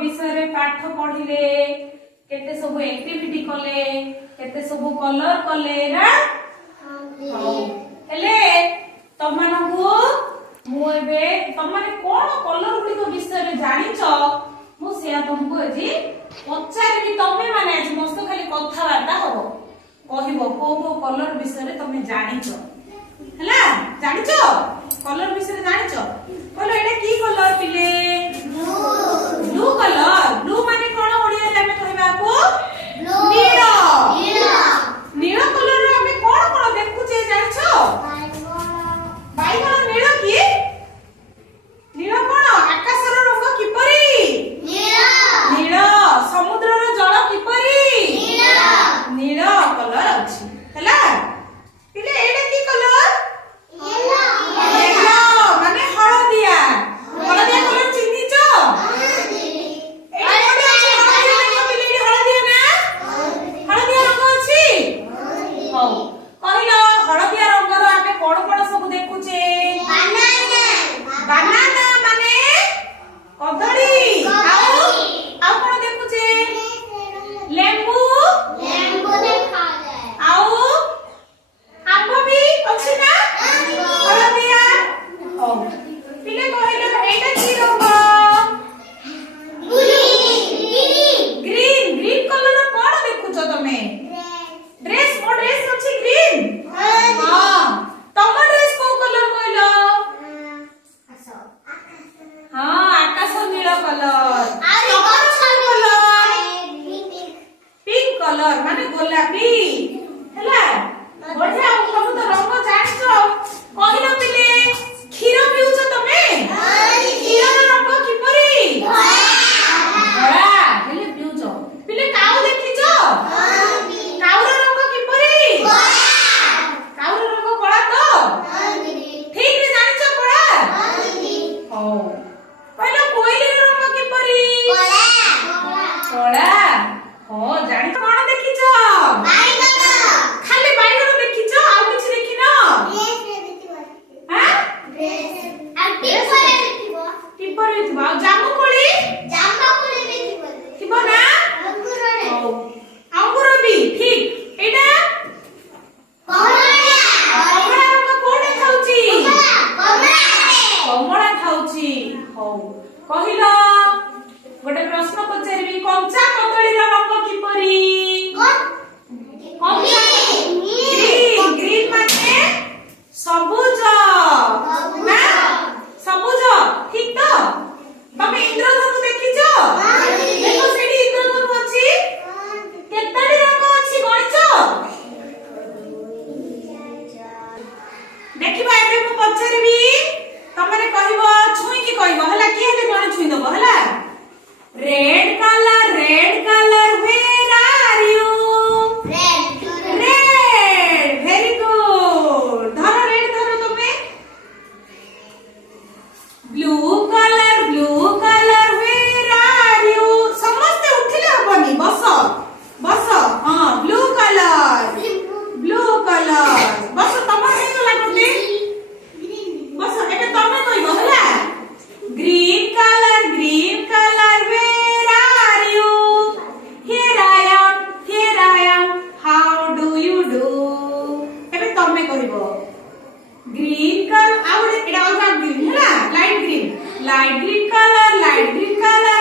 विषय रे पाठ पढ़िले केते सब एक्टिविटी कले केते सब कलर कले ना हेले तमनकु मु एबे तमने कोन कलर गुडी को विषय रे जानि छ मु सेया तुमको एजी पचारबी तमे माने आज मस्त खाली कथा वार्ता हबो कहिबो को कलर विषय रे तमे जानि छ हला जानि छ कलर विषय रे जानि छ बोलो एटा की कलर पिले ब्लू कलर ब्लू माने कोन ओडिया रे हमें कहबा को नील नील कलर रे हमें कोन देखु छे जानि छ बाइगण नील की नील कोन आकाशर रंग किपरि नील समुद्रर जल किपरि नील कलर अछि हला पिले एटा की कलर येलो माने हळदिया हळदिया कलर चिन्हि छ एटा कोन पिले हळदिया ना हळदिया रंग अछि हो कहिलो हळदिया रंगर आमे कोन कोन सब देखु छे बनाना माने कदली आउ कोन देखु छे लेंबू देखा जाय आउ आंबो भी अछि ना हळदिया हो पिले कहिलो एटा की रंग ग्रीन ग्रीन कलर कोन देखु छ तमे ड्रेस मो ड्रेस अछि ग्रीन हां तम ड्रेस को कलर कहिलो हां आकाश नील कलर तमर कोन कलर पिंक कलर माने गोलापी हला बढ़िया तुम तो रंग जानिछो कहिलो पिले क्षीर पिउ छ तमे क्षीर रंग किपरि धला हेले पिउ छ पिले काउ देखि छ काउ रंग किपरि काउ रंग कळा तो ठीक रे जानिछ कळा हो पहिलो कोइली रंग किपरि कळा हो जानि कोन देखि छ खाली बाइगण देखि छ आ किछ देखि न हां किपरि थिबा जामु कोली थिबो ना अंगूर भी ठीक एटा कमला रंग कोने खाउची कमला खाउची हो कहिलो गोटे प्रश्न पचारिबी कंचा कदली रंग किपरि ग्रीन ग्रीन माने सबुज ना सबुज ठीक तो तमे इंद्रधनु देखि छ देखो सेठी इंद्रधनु अछि केतडी रंग अछि गणिछ देखिबा एबे मु पचारिबी तमने कहइबो छुई की कहइबो हला की हेले गण छुई दबो हला red colour where are you red very good धरो रेड धरो तमे blue colour where are you समस्त उठिले हबनी बस हां ब्लू कलर बस तमर हे गला गोटे बस एबे तमे कहिबो हला green colour where are you here I am how do you do एबे तमे कहिबो ग्रीन कलर आउ एडा अलगा ग्रीन हला लाइट ग्रीन कलर